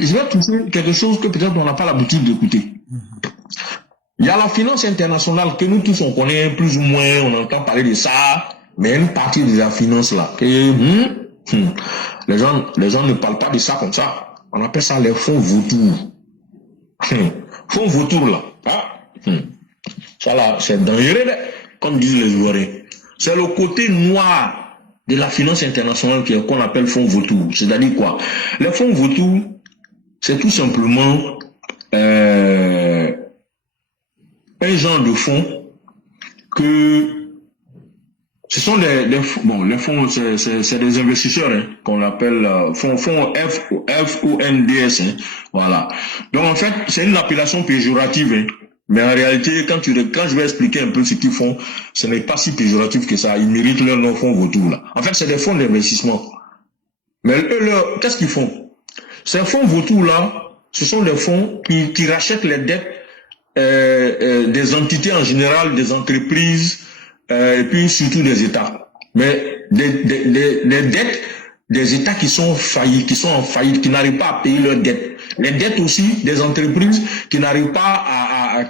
je vais toucher quelque chose que peut-être on n'a pas l'habitude d'écouter. Il y a la finance internationale que nous tous on connaît plus ou moins, on entend parler de ça, mais il y a une partie de la finance là que les gens ne parlent pas de ça comme ça. On appelle ça les fonds vautours. Fonds vautours là. Ça là, c'est dangereux, comme disent les Ivoiriens. C'est le côté noir de la finance internationale qu'on appelle fonds vautours. C'est-à-dire quoi? Les fonds vautours, c'est tout simplement un genre de fonds que ce sont les fonds, c'est des investisseurs qu'on appelle fonds FONDS. Voilà. Donc en fait, c'est une appellation péjorative. Mais en réalité, quand je vais expliquer un peu ce qu'ils font, ce n'est pas si péjoratif que ça. Ils méritent leur nom fonds vautours là. En fait, c'est des fonds d'investissement. Mais eux, qu'est-ce qu'ils font? Ces fonds vautours là, ce sont des fonds qui rachètent les dettes des entités en général, des entreprises, et puis surtout des États. Mais des dettes des États qui sont faillis, qui sont en faillite, qui n'arrivent pas à payer leurs dettes. Les dettes aussi des entreprises qui n'arrivent pas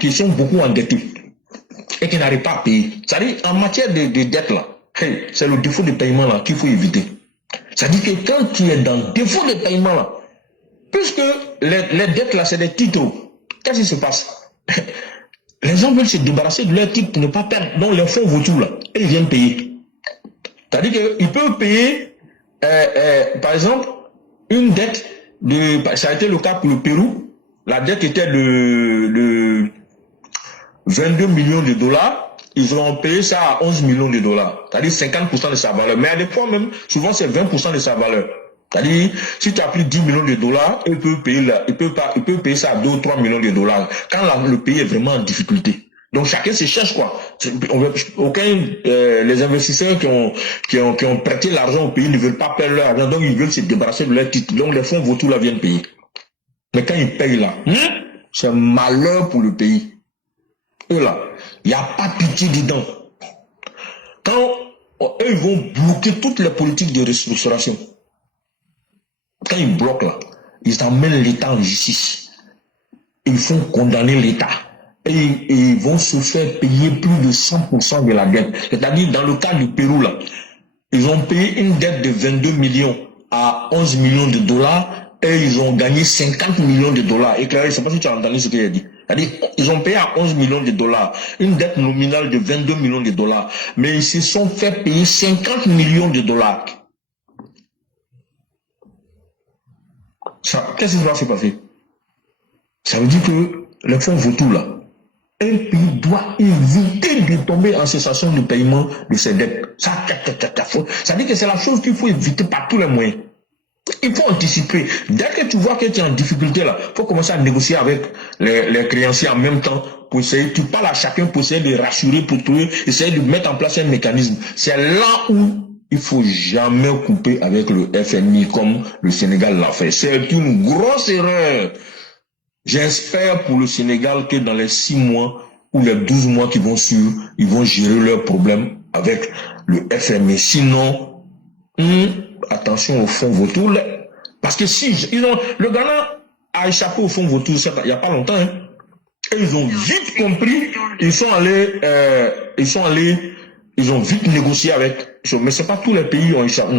qui sont beaucoup endettés et qui n'arrivent pas à payer. C'est-à-dire, en matière de dettes là, c'est le défaut de paiement là qu'il faut éviter. C'est-à-dire que quand tu es dans le défaut de paiement là, puisque les dettes là, c'est des titres, qu'est-ce qui se passe? Les gens veulent se débarrasser de leurs titres pour ne pas perdre. Donc les fonds vautours là, et ils viennent payer. C'est-à-dire qu'ils peuvent payer, par exemple, une dette ça a été le cas pour le Pérou. La dette était de 22 millions de dollars. Ils ont payé ça à 11 millions de dollars. C'est-à-dire 50% de sa valeur. Mais à des fois même, souvent c'est 20% de sa valeur. C'est-à-dire, si tu as pris 10 millions de dollars, il peut payer ça à 2 ou 3 millions de dollars. Quand le pays est vraiment en difficulté. Donc chacun se cherche quoi. Les investisseurs qui ont prêté l'argent au pays ne veulent pas perdre leur argent, donc ils veulent se débarrasser de leur titre. Donc les fonds vautours là viennent payer. Mais quand ils payent là, c'est malheur pour le pays. Eux là, il n'y a pas pitié dedans. Quand eux ils vont bloquer toutes les politiques de restructuration. Quand ils bloquent là, ils amènent l'État en justice. Ils font condamner l'État. Et ils vont se faire payer plus de 100% de la dette. C'est-à-dire, dans le cas du Pérou, là, ils ont payé une dette de 22 millions à 11 millions de dollars et ils ont gagné 50 millions de dollars. Et Claire, je ne sais pas si tu as entendu ce qu'il a dit. C'est-à-dire, ils ont payé à 11 millions de dollars, une dette nominale de 22 millions de dollars, mais ils se sont fait payer 50 millions de dollars. Qu'est-ce qui va se passer? Ça veut dire que les fonds vautours là, un pays doit éviter de tomber en cessation de paiement de ses dettes. Ça veut dire que c'est la chose qu'il faut éviter par tous les moyens. Il faut anticiper. Dès que tu vois que tu es en difficulté là, il faut commencer à négocier avec les créanciers en même temps pour essayer, tu parles à chacun pour essayer de rassurer, pour trouver, essayer de mettre en place un mécanisme. C'est là où il faut jamais couper avec le FMI comme le Sénégal l'a fait. C'est une grosse erreur. J'espère pour le Sénégal que dans les 6 mois ou les 12 mois qui vont suivre, ils vont gérer leurs problèmes avec le FMI. Sinon, attention au fonds vautours. Parce que si le Ghana a échappé au fonds vautours il n'y a pas longtemps. Et ils ont vite compris, ils ont vite négocié avec. Mais c'est pas tous les pays qui ont échappé.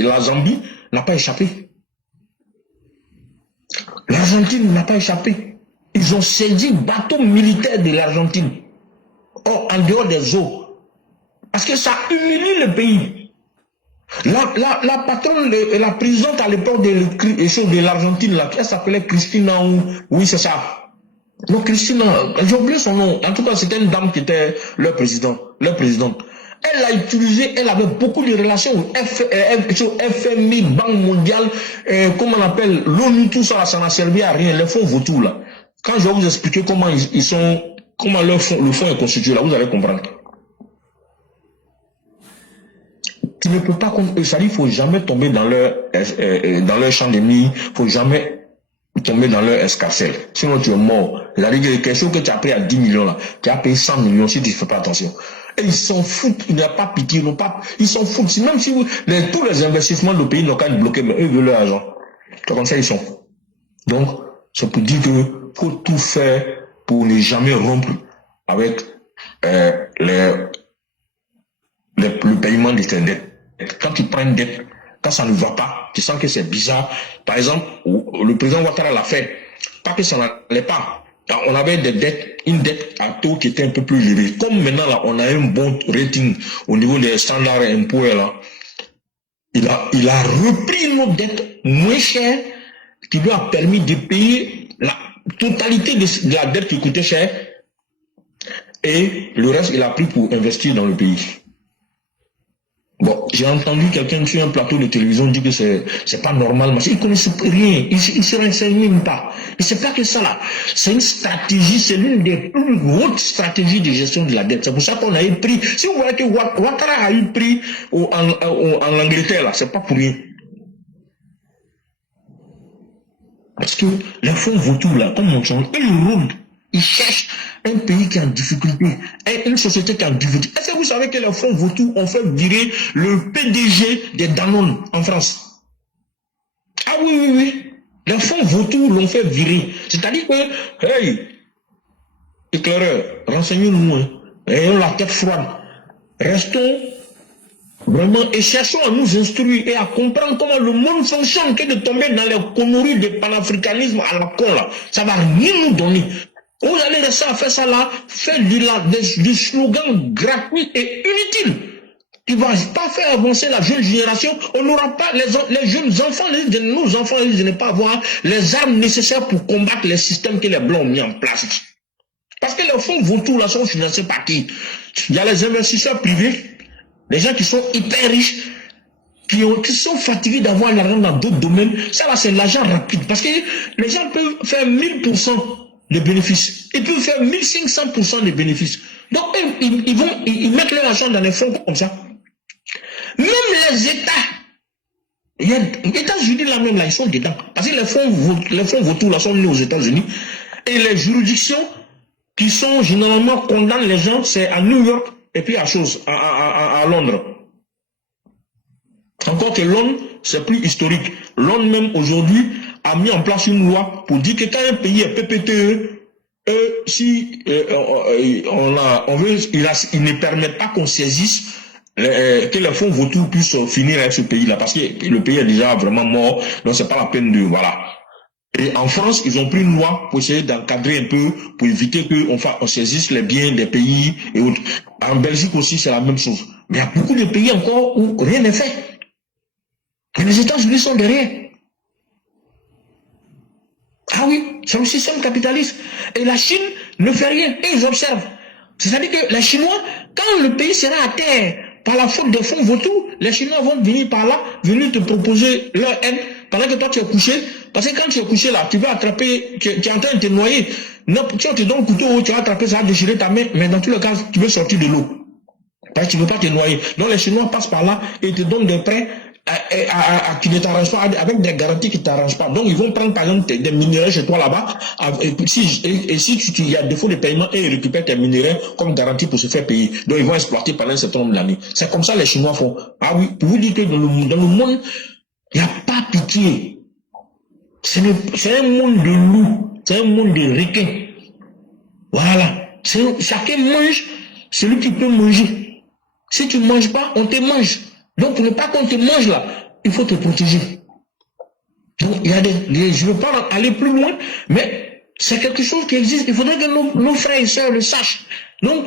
La Zambie n'a pas échappé. L'Argentine n'a pas échappé. Ils ont saisi le bateau militaire de l'Argentine. Or, en dehors des eaux. Parce que ça humilie le pays. La patronne, la présidente à l'époque de l'Argentine, elle s'appelait Cristina, oui, c'est ça. Non, Cristina, j'ai oublié son nom. En tout cas, c'était une dame qui était leur présidente. Elle a utilisé, elle avait beaucoup de relations au FMI, Banque mondiale, comment on appelle, l'ONU, tout ça, ça n'a servi à rien, les fonds vautours là. Quand je vais vous expliquer comment comment le fonds est constitué là, vous allez comprendre. Tu ne peux pas, ça dit, il faut jamais tomber dans leur champ d'ennemi, il faut jamais tomber dans leur escarcelle. Sinon tu es mort. C'est-à-dire quelque chose que tu as pris à 10 millions là, tu as payé 100 millions si tu ne fais pas attention. Et ils s'en foutent, il n'y a pas pitié, ils s'en foutent. Même si tous les investissements du pays n'ont qu'à être bloqués, mais eux veulent leur argent. Comme ça, ils sont. Donc, c'est pour dire que faut tout faire pour ne jamais rompre avec le paiement de tes dettes. Quand tu prends une dette, quand ça ne va pas, tu sens que c'est bizarre. Par exemple, le président Ouattara l'a fait. Pas que ça n'allait pas. On avait des dettes, une dette à taux qui était un peu plus élevé. Comme maintenant, là, on a un bon rating au niveau des standards impôts, là. Il a repris une autre dette moins chère qui lui a permis de payer la totalité de la dette qui coûtait cher. Et le reste, il a pris pour investir dans le pays. Bon, j'ai entendu quelqu'un sur un plateau de télévision dire que c'est pas normal, mais il ne connaissent rien, il se renseigne même pas. Et c'est pas que ça là. C'est une stratégie, c'est l'une des plus hautes stratégies de gestion de la dette. C'est pour ça qu'on a eu pris. Si vous voyez que Ouattara a eu pris en Angleterre là, c'est pas pour rien. Parce que les fonds vautours là, comme on dit, ils rôdent. Ils cherchent un pays qui est en difficulté, une société qui est en difficulté. Est-ce que vous savez que les fonds vautours ont fait virer le PDG des Danone en France? Ah oui, oui, oui. Les fonds vautours l'ont fait virer. C'est-à-dire que, hey, éclaireur, renseignez-nous, hein. Ayons la tête froide. Restons vraiment et cherchons à nous instruire et à comprendre comment le monde fonctionne que de tomber dans les conneries de panafricanisme à la con là. Ça va rien nous donner. Vous allez rester à faire ça là, faire des slogans gratuits et inutiles. Qui ne va pas faire avancer la jeune génération. On n'aura pas, les jeunes enfants, nos enfants, ils ne vont pas avoir les armes nécessaires pour combattre les systèmes que les Blancs ont mis en place. Parce que les fonds vautours là sont financés par qui? Il y a les investisseurs privés, les gens qui sont hyper riches, qui sont fatigués d'avoir l'argent dans d'autres domaines. Ça là, c'est l'argent rapide. Parce que les gens peuvent faire 1000% de bénéfices. Ils peuvent faire 1500% de bénéfices. Donc, ils mettent leur argent dans les fonds comme ça. Même les États, les États-Unis là même là, ils sont dedans. Parce que les fonds vautours là sont nés aux États-Unis. Et les juridictions qui sont généralement condamnent les gens, c'est à New York et puis à Londres. Encore que Londres, c'est plus historique. Londres même aujourd'hui a mis en place une loi pour dire que quand un pays est PPTE, si il ne permet pas qu'on saisisse que les fonds vautours puissent finir avec ce pays-là, parce que le pays est déjà vraiment mort, donc c'est pas la peine de voilà. Et en France, ils ont pris une loi pour essayer d'encadrer un peu, pour éviter qu'on saisisse les biens des pays et autres. En Belgique aussi, c'est la même chose. Mais il y a beaucoup de pays encore où rien n'est fait. Et les États-Unis sont derrière. Ah oui, c'est le système capitaliste. Et la Chine ne fait rien. Et ils observent. C'est-à-dire que les Chinois, quand le pays sera à terre par la faute des fonds vautours, les Chinois vont venir par là, venir te proposer leur aide pendant que toi tu es couché. Parce que quand tu es couché là, tu vas attraper, tu es en train de te noyer. Tu te donnes le couteau, tu vas attraper, ça va déchirer ta main, mais dans tous les cas, tu veux sortir de l'eau. Parce que tu ne veux pas te noyer. Donc les Chinois passent par là et te donnent des prêts qui ne t'arrangent pas, avec des garanties qui ne t'arrangent pas. Donc ils vont prendre par exemple des minéraux chez toi là-bas, et si il y a défaut de paiement, et ils récupèrent tes minéraux comme garantie pour se faire payer. Donc ils vont exploiter pendant un certain nombre d'années. C'est comme ça les Chinois font. Ah oui, pour vous dire que dans le monde, il n'y a pas pitié. C'est un monde de loups, c'est un monde de requins. Voilà. Chacun mange celui qui peut manger. Si tu ne manges pas, on te mange. Donc, pour ne pas qu'on te mange là, il faut te protéger. Donc, il y a je ne veux pas aller plus loin, mais c'est quelque chose qui existe. Il faudrait que nos frères et sœurs le sachent. Donc,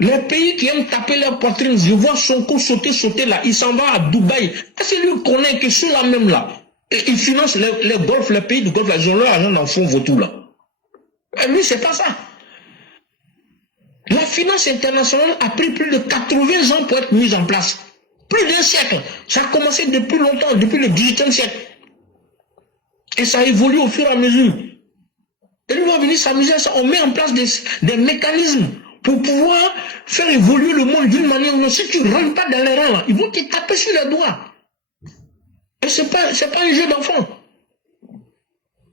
les pays qui aiment taper leur poitrine, je vois Sonko sauter là, il s'en va à Dubaï. Est-ce que lui connaît que ceux-là même là, ils financent les golfs, les pays du golfe, là, ils ont leur argent dans le fonds vautour là. Et lui, c'est pas ça. La finance internationale a pris plus de 80 ans pour être mise en place. Plus d'un siècle. Ça a commencé depuis longtemps, depuis le 18e siècle. Et ça évolue au fur et à mesure. Et nous, on va venir s'amuser à ça. On met en place des mécanismes pour pouvoir faire évoluer le monde d'une manière ou d'une autre. Si tu ne rentres pas dans les rangs, là, ils vont te taper sur les doigts. Et ce n'est pas un jeu d'enfant.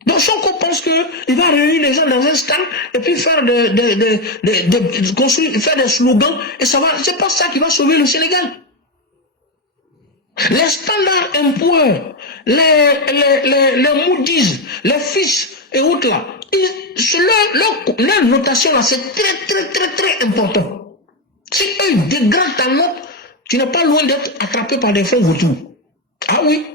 Donc, Sonko pense qu'il va réunir les gens dans un stand et puis faire faire des slogans. Et ça va, c'est pas ça qui va sauver le Sénégal. Les standards impôts les Moody's, les Fitch et autres là, leur notation là, c'est très important. Si eux dégradent ta note, tu n'es pas loin d'être attrapé par des fonds vautours. Ah oui.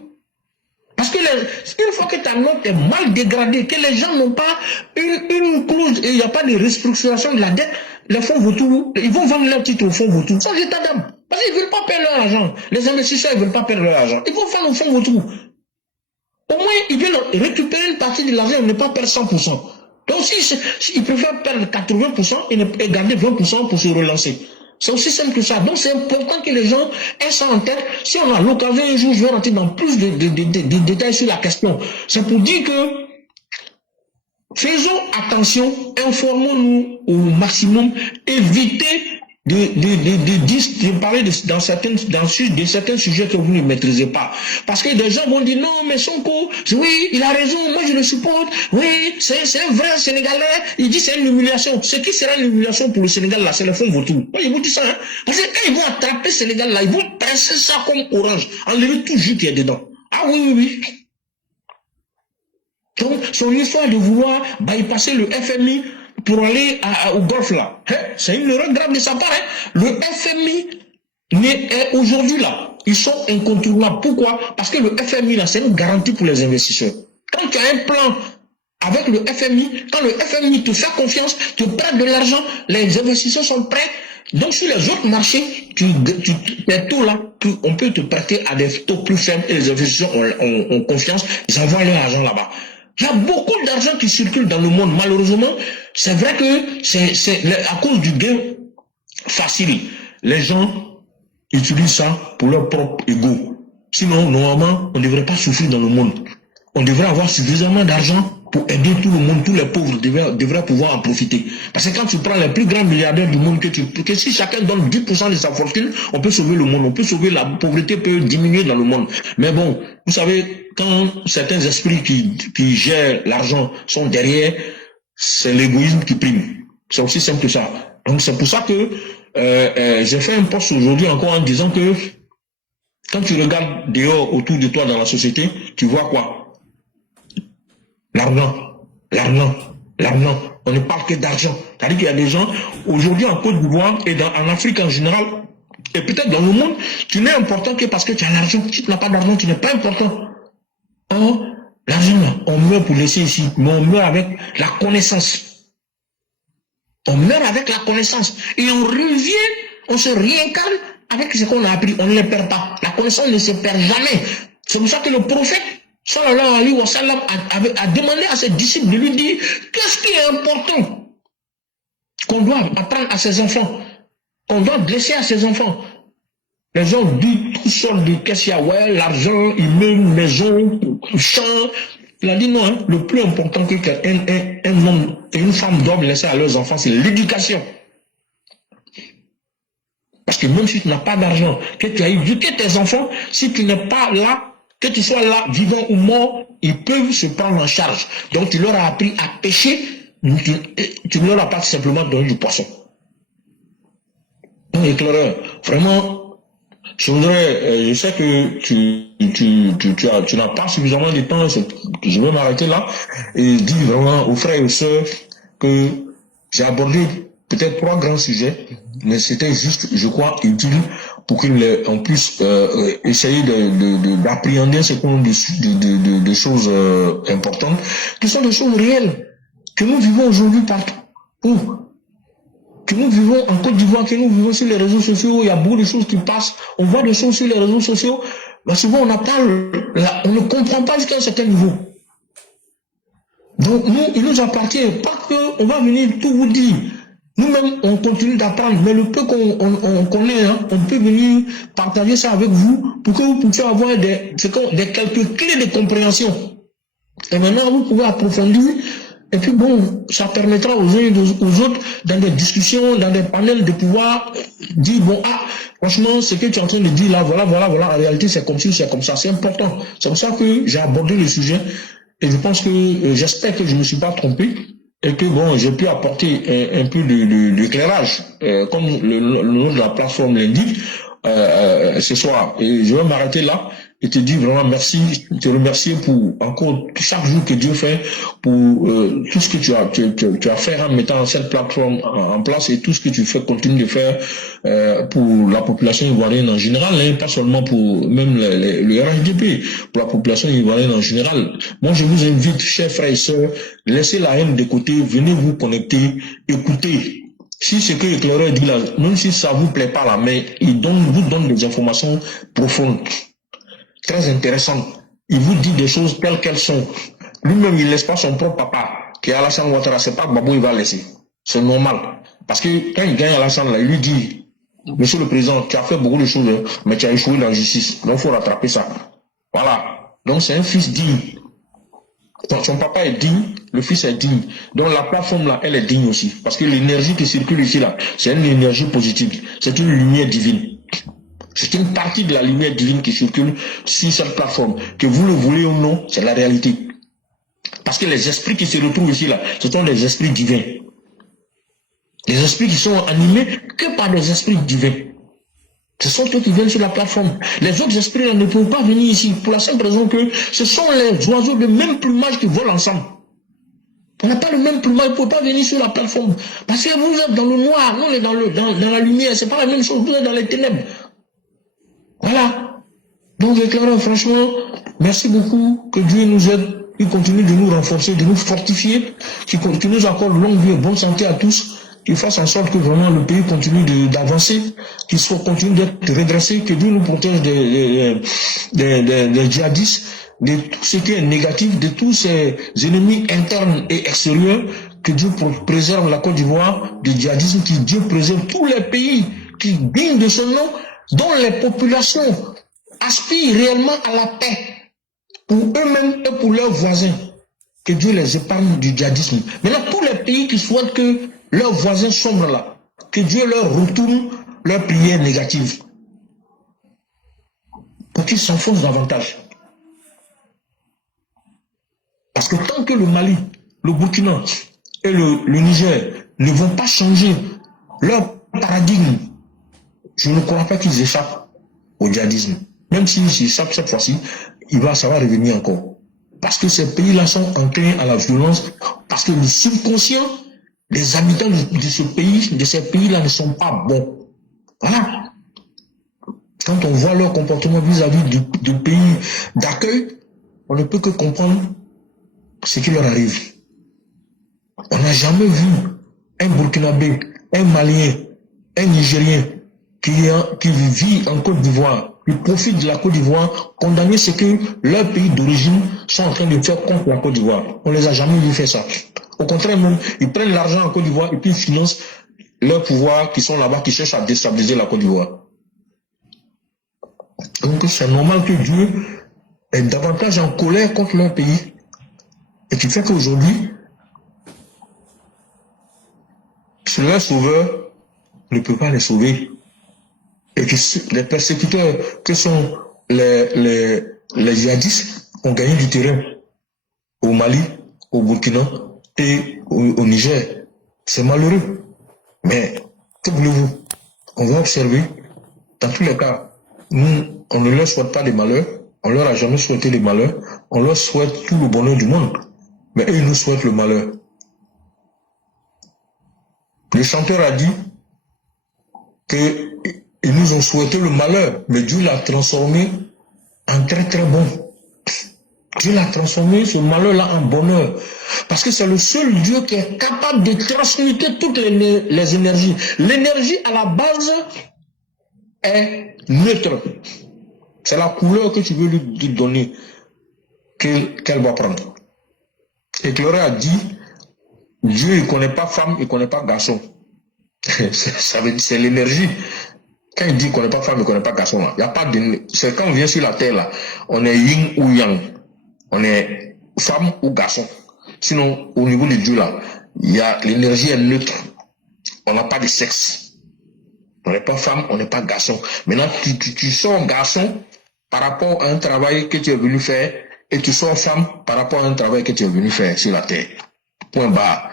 Parce que une fois que ta note est mal dégradée, que les gens n'ont pas une clause, et il n'y a pas de restructuration de la dette, les fonds vautours, ils vont vendre leur titre aux fonds vautours. Sans état d'âme. Parce qu'ils ne veulent pas perdre leur argent. Les investisseurs, ils ne veulent pas perdre leur argent. Ils vont vendre aux fonds vautours. Au moins, ils veulent récupérer une partie de l'argent et ne pas perdre 100%. Donc, ils préfèrent perdre 80% et garder 20% pour se relancer. C'est aussi simple que ça. Donc, c'est important que les gens aient ça en tête. Si on a l'occasion un jour, je vais rentrer dans plus de détails sur la question. C'est pour dire que faisons attention, informons-nous au maximum, évitez de parler de certains sujets que vous ne maîtrisez pas. Parce que des gens vont dire non, mais Sonko, oui, il a raison, moi je le supporte, oui, c'est un vrai Sénégalais, il dit c'est une humiliation. Ce qui sera une humiliation pour le Sénégal là, c'est le fonds vautour. Moi je vous dis ça, hein. Parce que quand ils vont attraper le Sénégal là, ils vont presser ça comme orange, enlever tout jus qui est dedans. Ah oui. Donc, son histoire de vouloir bypasser le FMI pour aller au golf là, hein, c'est une erreur grave de sa part. Hein. Le FMI est aujourd'hui là, ils sont incontournables. Pourquoi? Parce que le FMI là, c'est une garantie pour les investisseurs. Quand tu as un plan avec le FMI, quand le FMI te fait confiance, te prête de l'argent, les investisseurs sont prêts. Donc sur les autres marchés, les taux là, on peut te prêter à des taux plus faibles et les investisseurs ont confiance, ils envoient leur argent là-bas. Il y a beaucoup d'argent qui circule dans le monde. Malheureusement, c'est vrai que c'est à cause du gain facile. Les gens utilisent ça pour leur propre ego. Sinon, normalement, on ne devrait pas souffrir dans le monde. On devrait avoir suffisamment d'argent pour aider tout le monde. Tous les pauvres devraient pouvoir en profiter. Parce que quand tu prends les plus grands milliardaires du monde, que si chacun donne 10% de sa fortune, on peut sauver le monde. On peut sauver la pauvreté, peut diminuer dans le monde. Mais bon, vous savez, quand certains esprits qui gèrent l'argent sont derrière, c'est l'égoïsme qui prime. C'est aussi simple que ça. Donc c'est pour ça que j'ai fait un post aujourd'hui encore en disant que quand tu regardes dehors autour de toi dans la société, tu vois quoi? L'argent. On ne parle que d'argent. C'est-à-dire qu'il y a des gens, aujourd'hui en Côte d'Ivoire et en Afrique en général, et peut-être dans le monde, tu n'es important que parce que tu as l'argent. Si tu n'as pas d'argent, tu n'es pas important. Or, l'argent, on meurt pour laisser ici, mais on meurt avec la connaissance. On meurt avec la connaissance. Et on revient, on se réincarne avec ce qu'on a appris. On ne les perd pas. La connaissance ne se perd jamais. C'est pour ça que le prophète, sallallahu alayhi wa sallam, a demandé à ses disciples de lui dire qu'est-ce qui est important qu'on doit apprendre à ses enfants, qu'on doit blesser à ses enfants. Les gens disent tout sortes de qu'est-ce qu'il y a, ouais, l'argent, immeuble, maison, champ. Il a dit non, hein, le plus important que un homme et une femme doivent laisser à leurs enfants, c'est l'éducation. Parce que même si tu n'as pas d'argent, que tu as éduqué tes enfants, si tu n'es pas là, que tu sois là, vivant ou mort, ils peuvent se prendre en charge. Donc tu leur as appris à pêcher, tu ne leur as pas simplement donné du poisson. Donc éclaireur, vraiment, je sais que tu n'as pas suffisamment de temps, je vais m'arrêter là et dire vraiment aux frères et aux sœurs que j'ai abordé peut-être 3 grands sujets, mais c'était juste, je crois, utile pour qu'on puisse essayer d'appréhender ce qu'on de choses importantes, qui sont des choses réelles, que nous vivons aujourd'hui partout. Que nous vivons en Côte d'Ivoire, que nous vivons sur les réseaux sociaux, il y a beaucoup de choses qui passent, on voit des choses sur les réseaux sociaux, mais souvent on ne comprend pas jusqu'à un certain niveau. Donc nous, il nous appartient pas qu'on va venir tout vous dire. Nous-mêmes, on continue d'apprendre, mais le peu qu'on connaît, hein, on peut venir partager ça avec vous pour que vous puissiez avoir quelques clés de compréhension. Et maintenant, vous pouvez approfondir, et puis bon, ça permettra aux uns et aux autres, dans des discussions, dans des panels, de pouvoir dire, bon, franchement, ce que tu es en train de dire là, voilà, en réalité, c'est comme ci, c'est comme ça, c'est important. C'est pour ça que j'ai abordé le sujet, et je pense que, j'espère que je ne me suis pas trompé, et que bon, j'ai pu apporter un peu d'éclairage, comme le nom de la plateforme l'indique, ce soir. Et je vais m'arrêter là. et te dire vraiment merci, te remercier pour encore chaque jour que Dieu fait, pour tout ce que tu as fait en mettant cette plateforme en place et tout ce que tu fais, continue de faire pour la population ivoirienne en général, hein, pas seulement pour même le RHDP, pour la population ivoirienne en général. Moi, je vous invite, chers frères et sœurs, laissez la haine de côté, venez vous connecter, écoutez. Si ce que l'éclaireur dit là, même si ça vous plaît pas là, mais il vous donne des informations profondes, très intéressantes. Il vous dit des choses telles qu'elles sont. Lui-même, il laisse pas son propre papa, qui est Alassane Ouattara, c'est pas Gbagbo il va laisser. C'est normal. Parce que quand il gagne Alassane là, il lui dit, Monsieur le Président, tu as fait beaucoup de choses, mais tu as échoué dans la justice. Donc il faut rattraper ça. Voilà. Donc c'est un fils digne. Son papa est digne, le fils est digne. Donc la plateforme là, elle est digne aussi. Parce que l'énergie qui circule ici là, c'est une énergie positive. C'est une lumière divine. C'est une partie de la lumière divine qui circule sur cette plateforme. Que vous le voulez ou non, c'est la réalité. Parce que les esprits qui se retrouvent ici là, ce sont des esprits divins. Les esprits qui sont animés que par des esprits divins. Ce sont ceux qui viennent sur la plateforme. Les autres esprits là ne peuvent pas venir ici pour la simple raison que ce sont les oiseaux de même plumage qui volent ensemble. On n'a pas le même plumage, ils ne peuvent pas venir sur la plateforme. Parce que vous êtes dans le noir, nous on est dans la lumière, c'est pas la même chose, vous êtes dans les ténèbres. Voilà. Donc l'éclaireur, franchement, merci beaucoup, que Dieu nous aide, qu'il continue de nous renforcer, de nous fortifier, qu'il continue nous accorde longue vie et bonne santé à tous. Qu'il fasse en sorte que vraiment le pays continue d'avancer, qu'il soit continue d'être redressé, que Dieu nous protège des djihadistes, de tout ce qui est négatif, de tous ces ennemis internes et extérieurs, que Dieu préserve la Côte d'Ivoire du djihadisme, que Dieu préserve tous les pays qui dignent de ce nom, dont les populations aspirent réellement à la paix pour eux-mêmes et pour leurs voisins. Que Dieu les épargne du djihadisme. Maintenant, tous les pays qui souhaitent que leurs voisins sombrent là, que Dieu leur retourne leurs prières négatives pour qu'ils s'enfoncent davantage. Parce que tant que le Mali, le Burkina et le Niger ne vont pas changer leur paradigme, je ne crois pas qu'ils échappent au djihadisme. Même s'ils échappent cette fois-ci, ça va revenir encore. Parce que ces pays-là sont enclins à la violence, parce que le subconscient les habitants de ce pays, de ces pays-là ne sont pas bons. Voilà. Quand on voit leur comportement vis-à-vis du pays d'accueil, on ne peut que comprendre ce qui leur arrive. On n'a jamais vu un Burkinabé, un Malien, un Nigérien qui vit en Côte d'Ivoire, qui profite de la Côte d'Ivoire, condamner ce que leur pays d'origine sont en train de faire contre la Côte d'Ivoire. On ne les a jamais vu faire ça. Au contraire même, ils prennent l'argent en Côte d'Ivoire et puis ils financent leurs pouvoirs qui sont là-bas, qui cherchent à déstabiliser la Côte d'Ivoire. Donc c'est normal que Dieu est davantage en colère contre leur pays et qui fait qu'aujourd'hui, leur sauveur ne peut pas les sauver. Et que les persécuteurs que sont les djihadistes ont gagné du terrain au Mali, au Burkina et au Niger. C'est malheureux. Mais que voulez-vous? On va observer. Dans tous les cas, nous, on ne leur souhaite pas des malheurs. On leur a jamais souhaité les malheurs. On leur souhaite tout le bonheur du monde. Mais eux, ils nous souhaitent le malheur. Le chanteur a dit qu'ils nous ont souhaité le malheur, mais Dieu l'a transformé en très très bon. Dieu l'a transformé ce malheur-là en bonheur. Parce que c'est le seul Dieu qui est capable de transmuter toutes les énergies. L'énergie à la base est neutre. C'est la couleur que tu veux lui donner qu'elle va prendre. Et Cloré a dit, Dieu il ne connaît pas femme, il ne connaît pas garçon. C'est l'énergie. Quand il dit qu'il ne connaît pas femme, il ne connaît pas garçon, là. Il y a pas de... C'est quand on vient sur la terre, là, on est yin ou yang. On est femme ou garçon. Sinon, au niveau de Dieu, là, l'énergie est neutre. On n'a pas de sexe. On n'est pas femme, on n'est pas garçon. Maintenant, tu sors garçon par rapport à un travail que tu es venu faire et tu sors femme par rapport à un travail que tu es venu faire sur la terre. Point barre.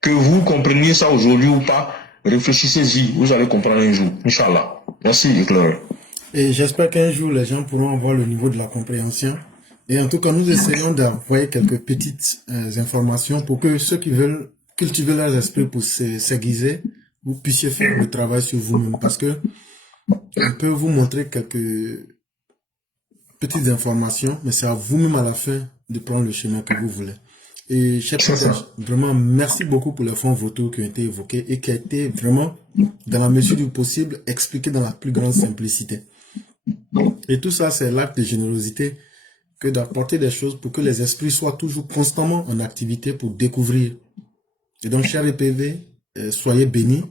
Que vous compreniez ça aujourd'hui ou pas, réfléchissez-y, vous allez comprendre un jour. Inch'Allah. Merci, Éclaireur. Et j'espère qu'un jour, les gens pourront avoir le niveau de la compréhension. Et en tout cas, nous essayons d'envoyer quelques petites informations pour que ceux qui veulent cultiver leurs esprits pour s'aiguiser, vous puissiez faire le travail sur vous-même. Parce que on peut vous montrer quelques petites informations, mais c'est à vous-même à la fin de prendre le chemin que vous voulez. Et cher C'est Peter, ça. vraiment, merci beaucoup pour les fonds vautours qui ont été évoqués et qui a été vraiment, dans la mesure du possible, expliqué dans la plus grande simplicité. Et tout ça, c'est l'acte de générosité que d'apporter des choses pour que les esprits soient toujours constamment en activité pour découvrir. Et donc, cher EPV, soyez bénis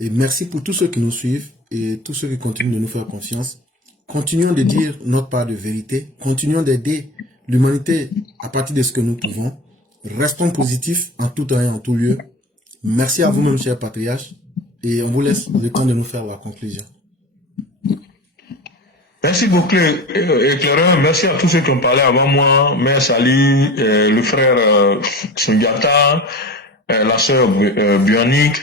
et merci pour tous ceux qui nous suivent et tous ceux qui continuent de nous faire confiance. Continuons de dire notre part de vérité, continuons d'aider l'humanité à partir de ce que nous pouvons. Restons positifs en tout temps et en tout lieu. Merci à vous-même, cher patriarche, et on vous laisse le temps de nous faire la conclusion. Merci beaucoup, éclaireur. Merci à tous ceux qui ont parlé avant moi. Mère Sali, le frère Sundiata, la sœur Bionique,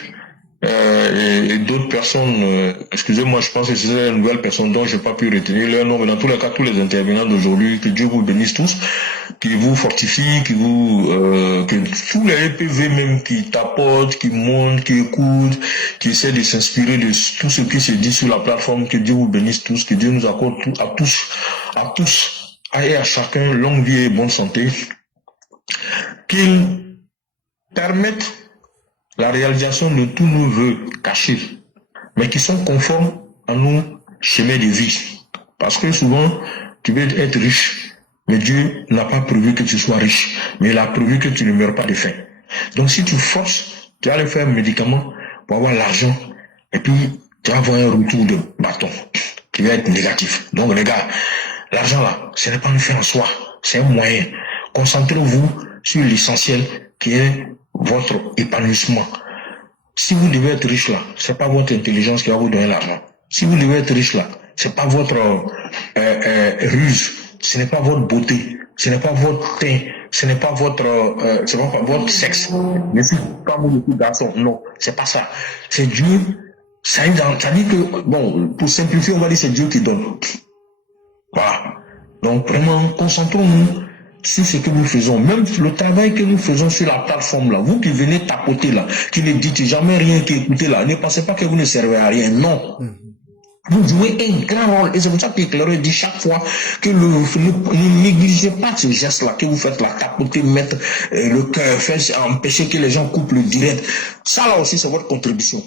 et d'autres personnes. Excusez-moi, je pense que c'est une nouvelle personne dont je n'ai pas pu retenir leur nom. Mais dans tous les cas, tous les intervenants d'aujourd'hui, que Dieu vous bénisse tous, qui vous fortifie, que tous les EPV même qui tapotent, qui montent, qui écoutent, qui essaient de s'inspirer de tout ce qui se dit sur la plateforme, que Dieu vous bénisse tous, que Dieu nous accorde à tous, et à chacun longue vie et bonne santé, qu'il permette la réalisation de tous nos vœux cachés, mais qui sont conformes à nos chemins de vie. Parce que souvent, tu veux être riche, mais Dieu n'a pas prévu que tu sois riche, mais il a prévu que tu ne meurs pas de faim. Donc si tu forces, tu vas aller faire un médicament pour avoir l'argent, et puis tu vas avoir un retour de bâton qui va être négatif. Donc les gars, l'argent là, ce n'est pas une fin en soi, c'est un moyen. Concentrez-vous sur l'essentiel qui est votre épanouissement. Si vous devez être riche là, c'est pas votre intelligence qui va vous donner l'argent. Si vous devez être riche là, c'est pas votre ruse, ce n'est pas votre beauté, ce n'est pas votre teint, ce n'est pas votre sexe. Mais si pas vous le petit garçon, non, c'est pas ça. C'est Dieu. Ça dit que, bon, pour simplifier, on va dire c'est Dieu qui donne. Voilà. Donc vraiment, concentrons-nous sur ce que nous faisons, même le travail que nous faisons sur la plateforme là, vous qui venez tapoter là, qui ne dites jamais rien, qui écoutez là, ne pensez pas que vous ne servez à rien, non. Vous jouez un grand rôle, et c'est pour ça que l'éclaireur dit chaque fois que ne négligez pas ce geste là, que vous faites là, tapoter, mettre le cœur, empêcher que les gens coupent le direct. Ça là aussi, c'est votre contribution.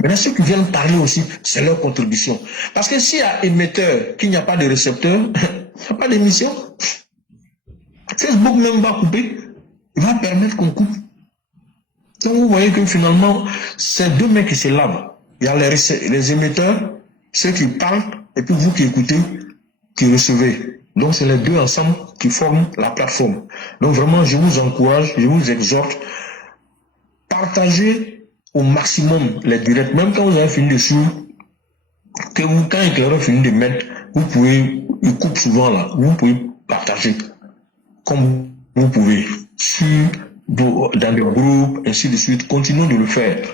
Maintenant, ceux qui viennent parler aussi, c'est leur contribution. Parce que s'il y a émetteur, qu'il n'y a pas de récepteur, il n'y a pas d'émission. Facebook même va couper, il va permettre qu'on coupe. Donc vous voyez que finalement, c'est deux mecs qui se lavent. Il y a les émetteurs, ceux qui parlent, et puis vous qui écoutez, qui recevez. Donc c'est les deux ensemble qui forment la plateforme. Donc vraiment, je vous encourage, je vous exhorte, partagez au maximum les directs. Même quand vous avez fini dessus, que vous, quand l'éclaireur finit de mettre, vous pouvez, il coupe souvent là, vous pouvez partager. Comme vous pouvez, dans des groupes, ainsi de suite, continuons de le faire.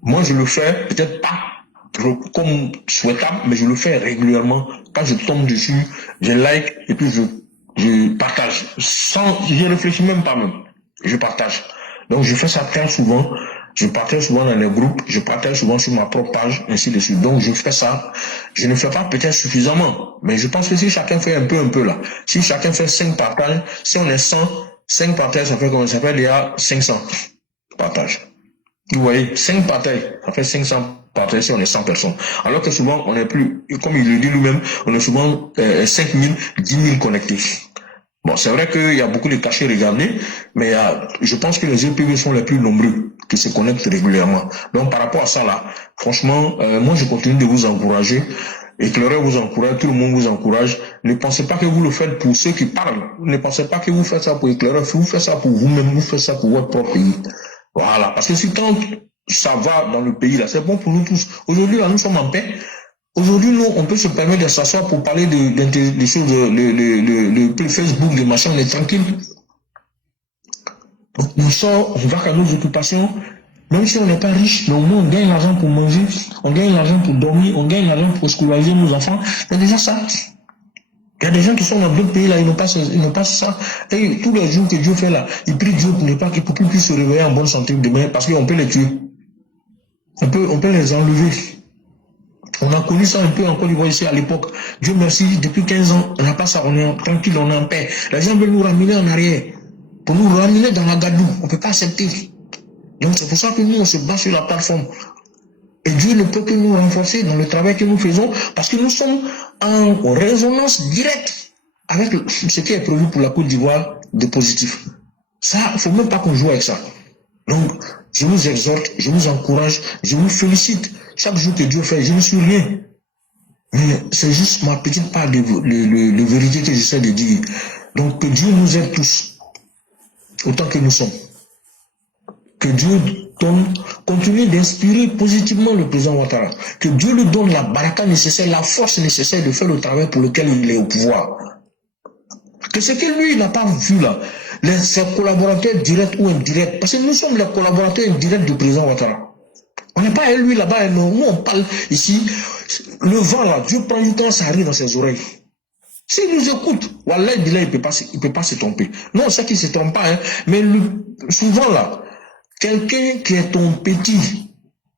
Moi, je le fais, peut-être pas comme souhaitable, mais je le fais régulièrement. Quand je tombe dessus, je like et puis je partage. Je réfléchis même pas même. Je partage. Donc, je fais ça très souvent. Je partage souvent dans les groupes, je partage souvent sur ma propre page, ainsi de suite. Donc, je fais ça. Je ne fais pas peut-être suffisamment, mais je pense que si chacun fait un peu là, si chacun fait 5 partages, si on est 100, 5 partages, ça fait comment? Ça fait déjà 500 partages. Vous voyez, 5 partages, ça fait 500 partages si on est 100 personnes. Alors que souvent, on est plus, comme il le dit lui-même, on est souvent 5 000, 10 000 connectés. Bon, c'est vrai qu'il y a beaucoup de cachets regardés, mais je pense que les EPV sont les plus nombreux qui se connectent régulièrement. Donc, par rapport à ça, là, franchement, moi, je continue de vous encourager. Éclaireur vous encourage, tout le monde vous encourage. Ne pensez pas que vous le faites pour ceux qui parlent. Ne pensez pas que vous faites ça pour Éclaireur. Vous faites ça pour vous-même, vous faites ça pour votre propre pays. Voilà. Parce que si quand ça va dans le pays, là, c'est bon pour nous tous. Aujourd'hui, là, nous sommes en paix. Aujourd'hui, nous, on peut se permettre de s'asseoir pour parler des choses, le Facebook, des machins, on est tranquille. Donc, on sort, on va à nos occupations, Même si on n'est pas riche, mais au moins on gagne l'argent pour manger, on gagne l'argent pour dormir, on gagne l'argent pour scolariser nos enfants. C'est déjà ça. Il y a des gens qui sont dans d'autres pays là, ils n'ont pas ça. Et tous les jours que Dieu fait là, ils prient Dieu pour qu'ils puissent se réveiller en bonne santé demain, parce qu'on peut les tuer. On peut les enlever. On a connu ça un peu en Côte d'Ivoire ici à l'époque. Dieu merci, depuis 15 ans, on n'a pas ça, on est tranquille, on est en paix. Les gens veulent nous ramener en arrière, pour nous ramener dans la gadoue. On ne peut pas accepter. Donc c'est pour ça que nous, on se bat sur la plateforme. Et Dieu ne peut que nous renforcer dans le travail que nous faisons, parce que nous sommes en résonance directe avec ce qui est prévu pour la Côte d'Ivoire de positif. Ça, il ne faut même pas qu'on joue avec ça. Donc, je vous exhorte, je vous encourage, je vous félicite. Chaque jour que Dieu fait, je ne suis rien. Mais c'est juste ma petite part de vérité que j'essaie de dire. Donc, que Dieu nous aide tous, autant que nous sommes. Que Dieu continue d'inspirer positivement le président Ouattara. Que Dieu lui donne la baraka nécessaire, la force nécessaire de faire le travail pour lequel il est au pouvoir. Que ce que lui, il n'a pas vu là, ses collaborateurs directs ou indirects, parce que nous sommes les collaborateurs indirects du président Ouattara. On n'est pas lui là-bas, nous on parle ici, le vent là, Dieu prend du temps, ça arrive dans ses oreilles. S'il nous écoute, Wallah, il ne peut pas se tromper. Non, c'est qu'il ne se trompe pas, hein, mais souvent là, quelqu'un qui est ton petit,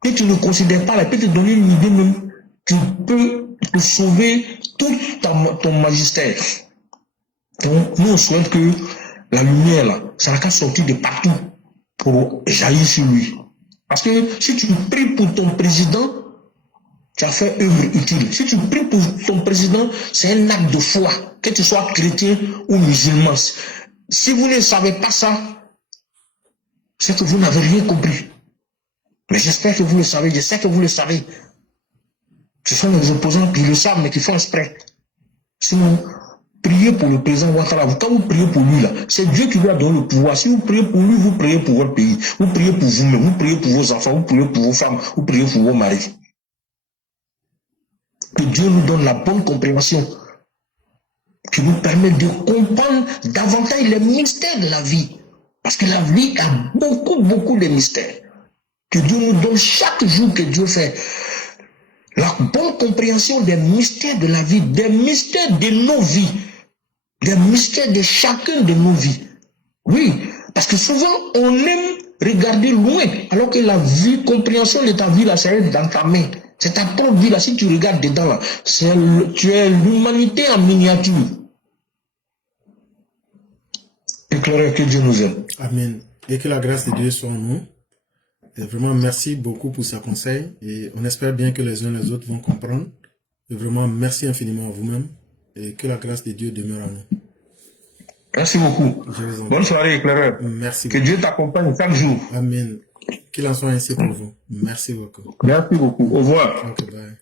et tu ne considères pas, il peut te donner une idée même, tu peux te sauver tout ton magistère. Donc, nous, on souhaite que la lumière, là, ça n'a qu'à sortir de partout pour jaillir sur lui. Parce que si tu pries pour ton président, tu as fait œuvre utile. Si tu pries pour ton président, c'est un acte de foi, que tu sois chrétien ou musulman. Si vous ne savez pas ça, c'est que vous n'avez rien compris. Mais j'espère que vous le savez, je sais que vous le savez. Ce sont les opposants qui le savent, mais qui font exprès. Sinon, priez pour le président Ouattara. Quand vous priez pour lui, là, c'est Dieu qui lui a donné le pouvoir. Si vous priez pour lui, vous priez pour votre pays. Vous priez pour vous-même, vous priez pour vos enfants, vous priez pour vos femmes, vous priez pour vos maris. Que Dieu nous donne la bonne compréhension, qui nous permet de comprendre davantage les mystères de la vie. Parce que la vie a beaucoup de mystères. Que Dieu nous donne chaque jour que Dieu fait la bonne compréhension des mystères de la vie, des mystères de nos vies, des mystères de chacune de nos vies. Oui, parce que souvent on aime regarder loin, alors que la vie, compréhension de ta vie là, c'est dans ta main. C'est ta propre vie là, si tu regardes dedans là, tu es l'humanité en miniature. Éclaireur, que Dieu nous aide. Amen. Et que la grâce de Dieu soit en nous. Et vraiment, merci beaucoup pour ce conseil. Et on espère bien que les uns et les autres vont comprendre. Et vraiment, merci infiniment à vous-même. Et que la grâce de Dieu demeure en nous. Merci beaucoup. Bonne soirée, éclaireur. Merci beaucoup. Que Dieu t'accompagne chaque jour. Amen. Qu'il en soit ainsi pour vous. Merci beaucoup. Merci beaucoup. Au revoir. Ok, bye.